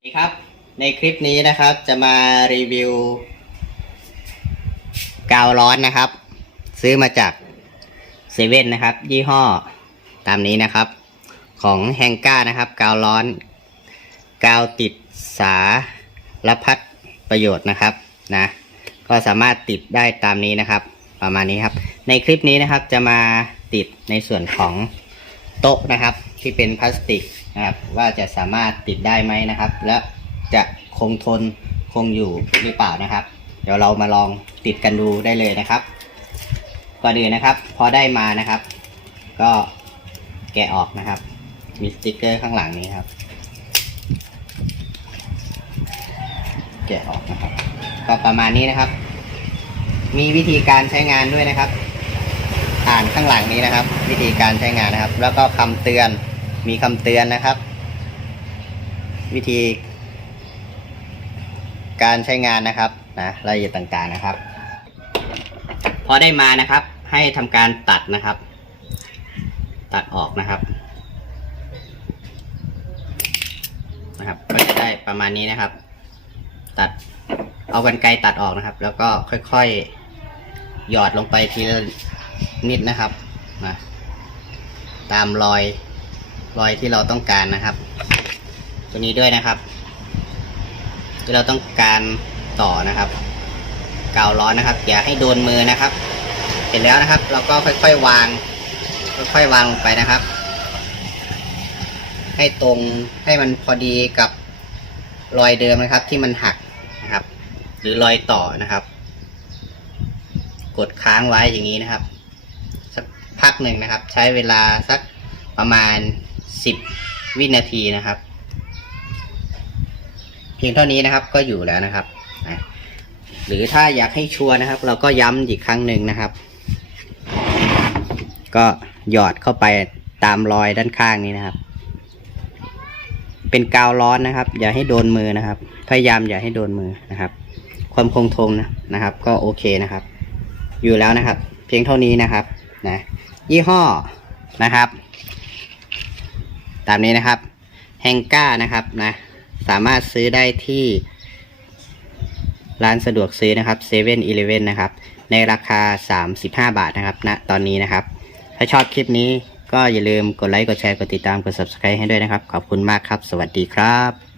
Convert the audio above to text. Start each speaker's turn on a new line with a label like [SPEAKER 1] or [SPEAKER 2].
[SPEAKER 1] สวัสดีครับในคลิปนี้นะครับจะมารีวิว กาวร้อนนะครับ ซื้อมาจากเซเว่นนะครับ ยี่ห้อตามนี้นะครับ ของแฮงก้านะครับ กาวร้อน กาวติดสารพัดประโยชน์นะครับนะก็สามารถติดได้ตามนี้นะครับ ประมาณนี้ครับ ในคลิปนี้นะครับจะมาติดในส่วนของ โต๊ะนะครับที่เป็นพลาสติกนะครับว่าจะสามารถติดได้ไหมนะครับ และจะคงทนคงอยู่หรือเปล่านะครับ เดี๋ยวเรามาลองติดกันดูได้เลยนะครับก่อนอื่นนะครับ พอได้มานะครับ ก็แกะออกนะครับ มีสติกเกอร์ข้างหลังนี้ครับ แกะออกนะครับก็ประมาณนี้นะครับ มีวิธีการใช้งานด้วยนะครับ อ่านข้างหลังนี้นะครับ วิธีการใช้งานนะครับ แล้วก็คำเตือนมีคำเตือนนะครับ วิธี การใช้งานนะครับนะรายละเอียดต่างๆนะครับ พอได้มานะครับ ให้ทำการตัดนะครับ ตัดออกนะครับนะครับ ก็จะได้ประมาณนี้นะครับ ตัดเอากันไกรตัดออกนะครับ แล้วก็ค่อยๆหยอดลงไปทีละ นิดนะครับนะตามรอยรอยที่เราต้องการนะครับ ตัวนี้ด้วยนะครับ ที่เราต้องการต่อนะครับกาวร้อนนะครับอย่าให้โดนมือนะครับ เสร็จแล้วนะครับ เราก็ค่อยๆวาง ค่อยๆวางลงไปนะครับ ให้ตรงให้มันพอดีกับรอยเดิมนะครับ ที่มันหักนะครับ หรือรอยต่อนะครับ กดค้างไว้อย่างนี้นะครับ พักหนึ่งนะครับ ใช้เวลาสักประมาณ 10 วินาทีนะครับ เพียงเท่านี้นะครับก็อยู่แล้วนะครับหรือถ้าอยากให้ชัวร์นะครับ เราก็ย้ำอีกครั้งหนึ่งนะครับ ก็หยอดเข้าไปตามรอยด้านข้างนี้นะครับ เป็นกาวร้อนนะครับ อย่าให้โดนมือนะครับ พยายามอย่าให้โดนมือนะครับ ความคงทนนะนะครับ ก็โอเคนะครับ อยู่แล้วนะครับ เพียงเท่านี้นะครับนะ ยี่ห้อนะครับ ตามนี้นะครับแฮงก้านะครับนะสามารถซื้อได้ที่ร้านสะดวกซื้อนะครับ7 e เ e ่ e อนะครับ ในราคา 35 บาทนะครับณนะตอนนี้นะครับ ถ้าชอบคลิปนี้ก็อย่าลืมกดไลค์ กดแชร์ กดติดตาม กด subscribe ให้ด้วยนะครับ ขอบคุณมากครับ สวัสดีครับ